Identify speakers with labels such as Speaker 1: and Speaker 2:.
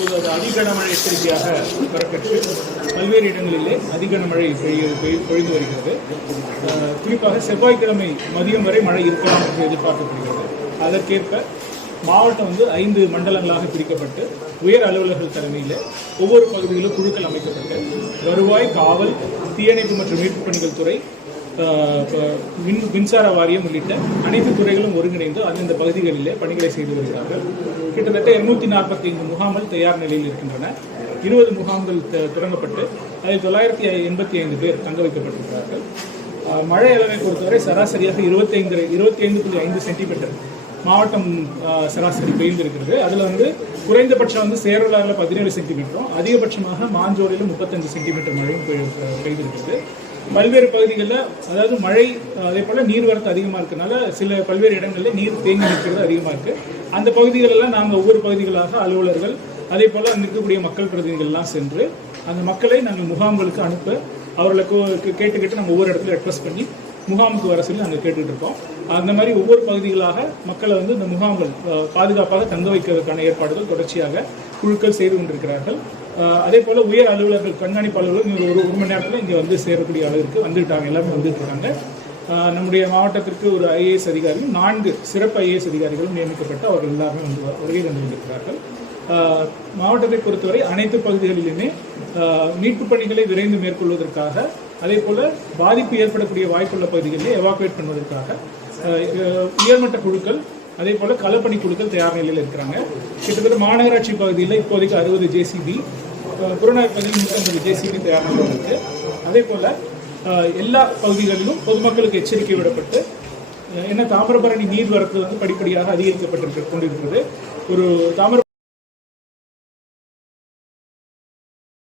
Speaker 1: இப்போது அது அதிக கனமழை எச்சரிக்கையாக பெறப்பட்டு பல்வேறு இடங்களிலே அதிக மழை பெய்ய பெய்- பொழிந்து வருகிறது. குறிப்பாக செவ்வாய்க்கிழமை மதியம் வரை மழை இருக்கலாம் என்று எதிர்பார்க்கப்படுகிறது. அதற்கேற்ப மாவட்டம் வந்து ஐந்து மண்டலங்களாக பிரிக்கப்பட்டு உயர் அலுவலர்கள் தலைமையில் ஒவ்வொரு பகுதியிலும் குழுக்கள் அமைக்கப்பட்டு வருவாய் காவல் தீயணைப்பு மற்றும் மீட்புப் பணிகள் துறை மின் மின்சார வாரியம் உள்ளிட்ட அனைத்து துறைகளும் ஒருங்கிணைந்து அந்தந்த பகுதிகளிலே பணிகளை செய்து வருகிறார்கள். கிட்டத்தட்ட இருநூத்தி நாற்பத்தி ஐந்து முகாம்கள் தயார் நிலையில் இருக்கின்றன. இருபது முகாம்கள் தொடங்கப்பட்டு அதில் தொள்ளாயிரத்தி எண்பத்தி ஐந்து பேர் தங்க வைக்கப்பட்டிருக்கிறார்கள். ஆஹ், மழை அளவை பொறுத்தவரை சராசரியாக இருபத்தைந்து இருபத்தி ஐந்து புள்ளி ஐந்து சென்டிமீட்டர் மாவட்டம் ஆஹ், சராசரி பெய்ந்திருக்கிறது அதில் வந்து குறைந்தபட்சம் வந்து சேரலாறில் பதினேழு சென்டிமீட்டரும் அதிகபட்சமாக மாஞ்சோடியில் முப்பத்தஞ்சு சென்டிமீட்டர் மழையும் பெய்திருக்கிறது. பல்வேறு பகுதிகளில் அதாவது மழை அதே போல் நீர்வரத்து அதிகமாக இருக்கனால சில பல்வேறு இடங்களில் நீர் தேங்கி நிற்கிறது அதிகமாக இருக்குது அந்த பகுதிகளெல்லாம் நாங்கள் ஒவ்வொரு பகுதிகளாக அலுவலர்கள் அதே போல் அங்கே இருக்கக்கூடிய மக்கள் பிரதிநிதிகள்லாம் சென்று அந்த மக்களை நாங்கள் முகாம்களுக்கு அனுப்ப அவர்களுக்கு கேட்டுக்கிட்டு நம்ம ஒவ்வொரு இடத்துல ரெக்வஸ்ட் பண்ணி முகாமுக்கு வர சொல்லி நாங்கள் கேட்டுட்டு இருக்கோம். அந்த மாதிரி ஒவ்வொரு பகுதிகளாக மக்களை வந்து இந்த முகாம்கள் பாதுகாப்பாக தங்க வைக்கிறதுக்கான ஏற்பாடுகள் தொடர்ச்சியாக குழுக்கள் செய்து கொண்டிருக்கிறார்கள். அதே போல உயர் அலுவலர்கள் கண்காணிப்பு அலுவலர்கள் இங்கே ஒரு ஒரு மணி நேரத்தில் இங்கே வந்து சேரக்கூடிய அளவிற்கு வந்துட்டாங்க எல்லாமே வந்துருக்காங்க நம்முடைய மாவட்டத்திற்கு ஒரு ஐஏஎஸ் அதிகாரியும் நான்கு சிறப்பு ஐஏஎஸ் அதிகாரிகளும் நியமிக்கப்பட்டு அவர்கள் எல்லாருமே வந்து வருகை தந்து கொண்டிருக்கிறார்கள் மாவட்டத்தை பொறுத்தவரை அனைத்து பகுதிகளிலுமே ஆஹ் மீட்புப் பணிகளை விரைந்து மேற்கொள்வதற்காக அதே போல பாதிப்பு ஏற்படக்கூடிய வாய்ப்புள்ள பகுதிகளில் எவாக்குவேட் பண்ணுவதற்காக உயர்மட்ட குழுக்கள் அதே போல களப்பணி குழுக்கள் தயார் நிலையில் இருக்கிறாங்க. கிட்டத்தட்ட மாநகராட்சி பகுதியில் இப்போதைக்கு அறுபது ஜேசிபி புறநகர் பகுதியில் நூற்றம்பது ஜேசிபி தயார் அதே போல எல்லா பகுதிகளிலும் பொதுமக்களுக்கு எச்சரிக்கை விடப்பட்டு என்ன தாமிரபரணி நீர்வரத்து வந்து படிப்படியாக அதிகரிக்கப்பட்டிருக்க கொண்டிருக்கிறது. ஒரு தாமிர